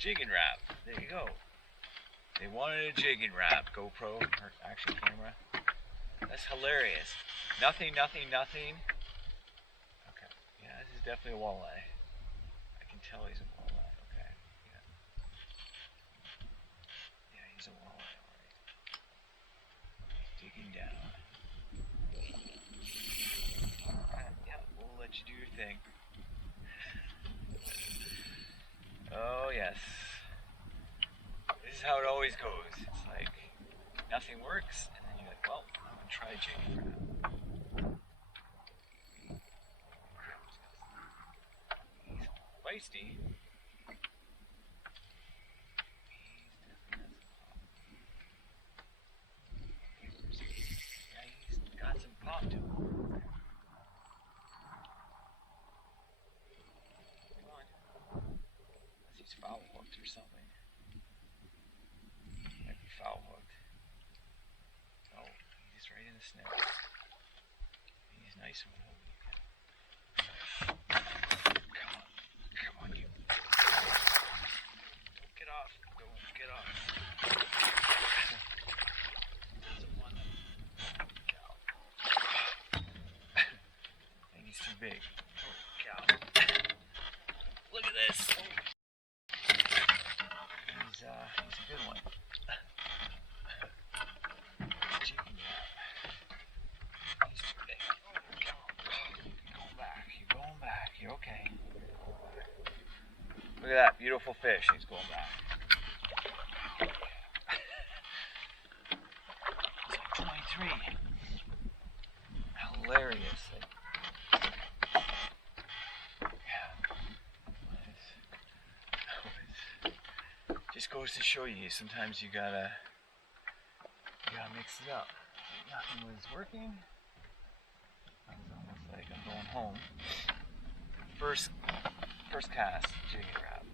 jigging wrap. There you go. They wanted a jigging wrap. GoPro or action camera. That's hilarious. Nothing. Okay. Yeah, this is definitely a walleye. I can tell he's a walleye. Okay. Yeah. Yeah, he's a walleye. Alright. Digging down. Yeah, we'll let you do your thing. Oh yes. This is how it always goes. It's like nothing works, and then you're like, well, I'm gonna try jigging for now. He's feisty. Yeah, he's got some pop to him. Come on. Unless he's foul hooked or something. Might be foul hooked. Oh, he's right in the snare. He's nice and holy. Come on, you. Don't get off. Don't get off. Doesn't want to. Cow. I think he's too big. Oh, cow. Look at this. He's a good one. Jigging wrap. He's too big. Oh, cow. You're going back. You're going back. You're okay. Look at that beautiful fish. He's going back. He's like 23. Hilarious. Just goes to show you, sometimes you gotta mix it up. Nothing was working. I was almost like I'm going home. First cast, jigging wrap.